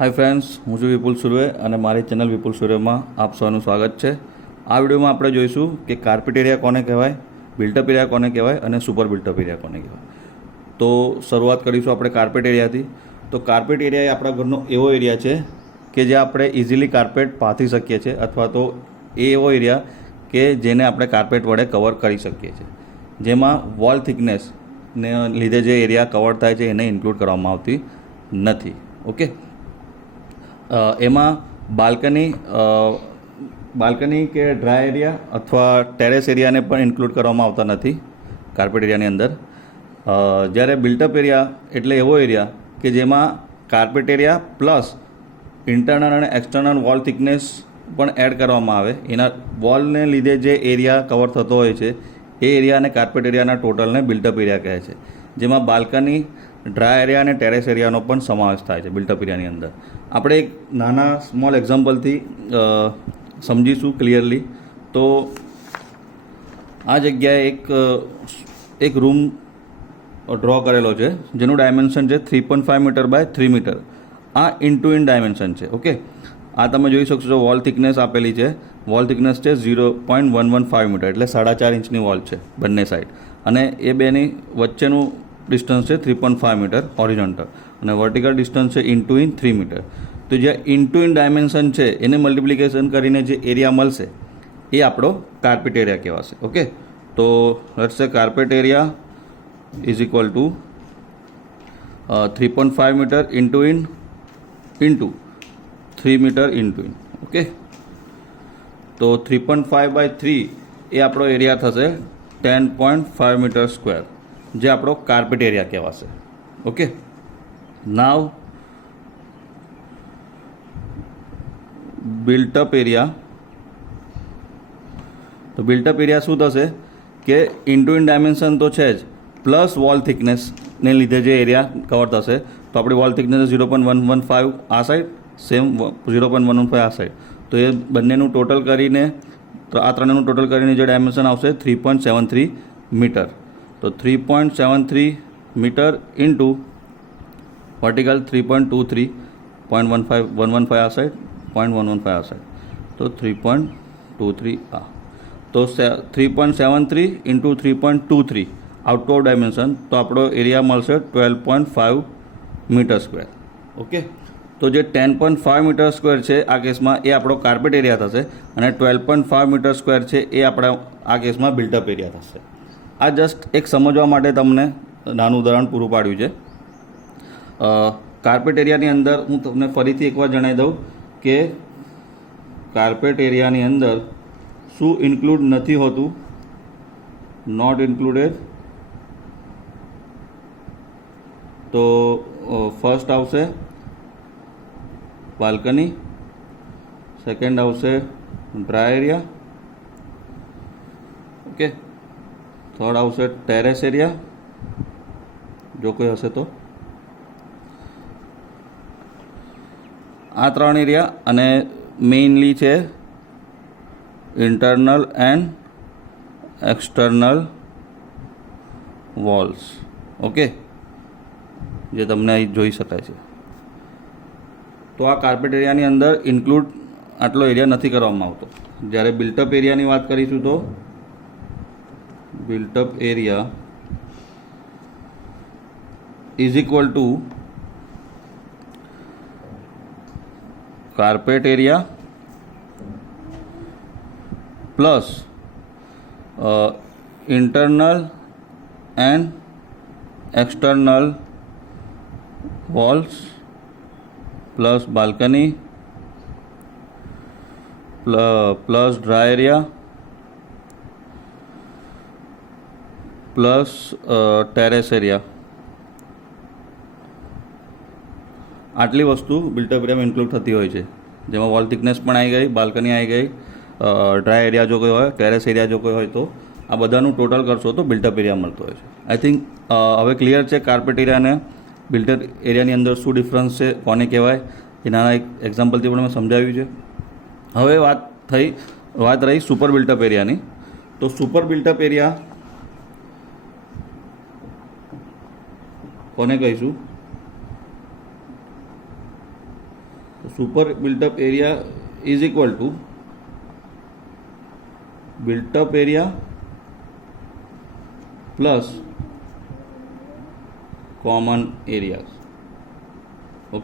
Hi friends, હું છું વિપુલ સુર્વે અને મારી ચેનલ વિપુલ સુર્વેમાં આપ સૌનું સ્વાગત છે. આ વિડીયોમાં આપણે જોઈશું કે કાર્પેટ એરિયા કોને કહેવાય, બિલ્ટઅપ એરિયા કોને કહેવાય અને સુપર બિલ્ટઅપ એરિયા કોને કહેવાય. તો શરૂઆત કરીશું આપણે કાર્પેટ એરિયાથી. તો કાર્પેટ એરિયા એ આપણા ઘરનો એવો એરિયા છે કે જે આપણે ઇઝીલી કાર્પેટ પાથરી શકીએ છીએ, અથવા તો એ એવો એરિયા કે જેને આપણે કાર્પેટ વડે કવર કરી શકીએ છીએ, જેમાં વોલ થિકનેસને લીધે જે એરિયા કવર થાય છે એને ઇન્ક્લુડ કરવામાં આવતી નથી. ઓકે, એમાં બાલ્કની કે ડ્રાય એરિયા અથવા ટેરેસ એરિયાને પણ ઇન્ક્લુડ કરવામાં આવતા નથી કાર્પેટ એરિયાની અંદર. જ્યારે બિલ્ટઅપ એરિયા એટલે એવો એરિયા કે જેમાં કાર્પેટ એરિયા પ્લસ ઇન્ટરનલ અને એક્સટર્નલ વોલ થિકનેસ પણ એડ કરવામાં આવે. એના વોલને લીધે જે એરિયા કવર થતો હોય છે એ એરિયા અને કાર્પેટ એરિયાના ટોટલને બિલ્ટઅપ એરિયા કહે છે, જેમાં બાલ્કની, ડ્રાય એરિયા અને ટેરેસ એરિયાનો પણ સમાવેશ થાય છે બિલ્ટઅપ એરિયાની અંદર. આપણે એક નાના સ્મોલ એક્ઝામ્પલથી સમજીશું ક્લિયરલી. તો આ જગ્યાએ એક રૂમ ડ્રો કરેલો છે જેનું ડાયમેન્શન છે 3.5 મીટર બાય 3 મીટર. આ ઇન ડાયમેન્શન છે. ઓકે, આ તમે જોઈ શકશો, જો વોલ થિકનેસ આપેલી છે, વોલ થિકનેસ છે 0.115 મીટર, એટલે 4.5 ઇંચની વોલ છે બંને સાઈડ, અને એ બેની વચ્ચેનું ડિસ્ટન્સ છે 3.5 મીટર હોરિઝોન્ટલ, અને વર્ટિકલ ડિસ્ટન્સ છે ઇન 3 મીટર. તો જે ઇન ડાયમેન્શન છે એને મલ્ટિપ્લિકેશન કરીને જે એરિયા મળશે એ આપણો કાર્પેટ એરિયા કહેવાશે. ઓકે, તો let's say carpet area is equal to 3.5 metre into 3 metre into. Okay, તો 3.5 બાય 3 એ આપણો એરિયા થશે 10.5 મીટર સ્ક્વેર, જે આપણો કાર્પેટ એરિયા કહેવાશે. ઓકે, નાવ બિલ્ટઅપ એરિયા. તો બિલ્ટઅપ એરિયા શું થશે કે ઇન ડાયમેન્શન તો છે જ, પ્લસ વોલ થિકનેસને લીધે જે એરિયા કવર થશે. તો આપણી વોલ થિકનેસ 0.115 આ સાઈડ, સેમ 0.115 આ સાઈડ. તો એ બંનેનું ટોટલ કરીને, તો આ ત્રણેયનું ટોટલ કરીને જે ડાયમેન્શન આવશે 3.73 મીટર. તો 3.73 મીટર ઇન્ટુ વર્ટિકલ 3.23, 115 આ સાઈડ, 0.115 આ સાઈડ, તો 3.23 આ. તો 3.73 ઇન્ટુ 3.23 આઉટ ઓફ ડાયમેન્શન, તો આપણો એરિયા મળશે 12.5 મીટર સ્ક્વેર. ઓકે, તો જે 10.5 મીટર સ્ક્વેર છે આ કેસમાં એ આપણો કાર્પેટ એરિયા થશે, અને 12.5 મીટર સ્ક્વેર છે એ આપણા આ કેસમાં બિલ્ટઅપ એરિયા થશે. આ જસ્ટ એક સમજવા માટે તમને નાનું ઉદાહરણ પૂરું પાડ્યું છે. કાર્પેટ એરિયાની અંદર હું તમને ફરીથી એકવાર જણાવી દઉં કે કાર્પેટ એરિયાની અંદર શું ઇન્ક્લુડ નથી હોતું, નોટ ઇન્ક્લુડેડ. તો ફર્સ્ટ આવશે બાલ્કની, સેકન્ડ આવશે ડ્રાય એરિયા, ઓકે, થર્ડ આવશે ટેરેસ એરિયા જો કોઈ હશે તો. આ ત્રણ એરિયા, અને મેઇનલી છે internal and external walls. Okay, જે તમને અહીં જોઈ શકાય છે. તો આ કાર્પેટ એરિયાની અંદર ઇન્ક્લુડ આટલો એરિયા નથી કરવામાં આવતો. જ્યારે બિલ્ટઅપ એરિયાની વાત કરીશું તો built-up area is equal two carpet area plus internal and external walls plus balcony plus dry area plus terrace area. આટલી વસ્તુ બિલ્ટઅપ એરિયામાં ઇન્ક્લુડ થતી હોય છે, જેમાં વોલ થિકનેસ પણ આવી ગઈ, બાલ્કની આવી ગઈ, ડ્રાય એરિયા જો કોઈ હોય, ટેરેસ એરિયા જો કોઈ હોય, તો આ બધાનું ટોટલ કરશો તો બિલ્ટઅપ એરિયા મળતો હોય છે. આઈ થિંક હવે ક્લિયર છે કાર્પેટ એરિયા અને બિલ્ટઅપ એરિયાની અંદર શું ડિફરન્સ છે, કોને કહેવાય, એ નાના એક એક્ઝામ્પલથી પણ મેં સમજાવ્યું છે. હવે વાત રહી સુપર બિલ્ટઅપ એરિયાની. તો સુપર બિલ્ટઅપ એરિયા કોને કહીશું? તો super built-up area is equal two built-up area plus common areas.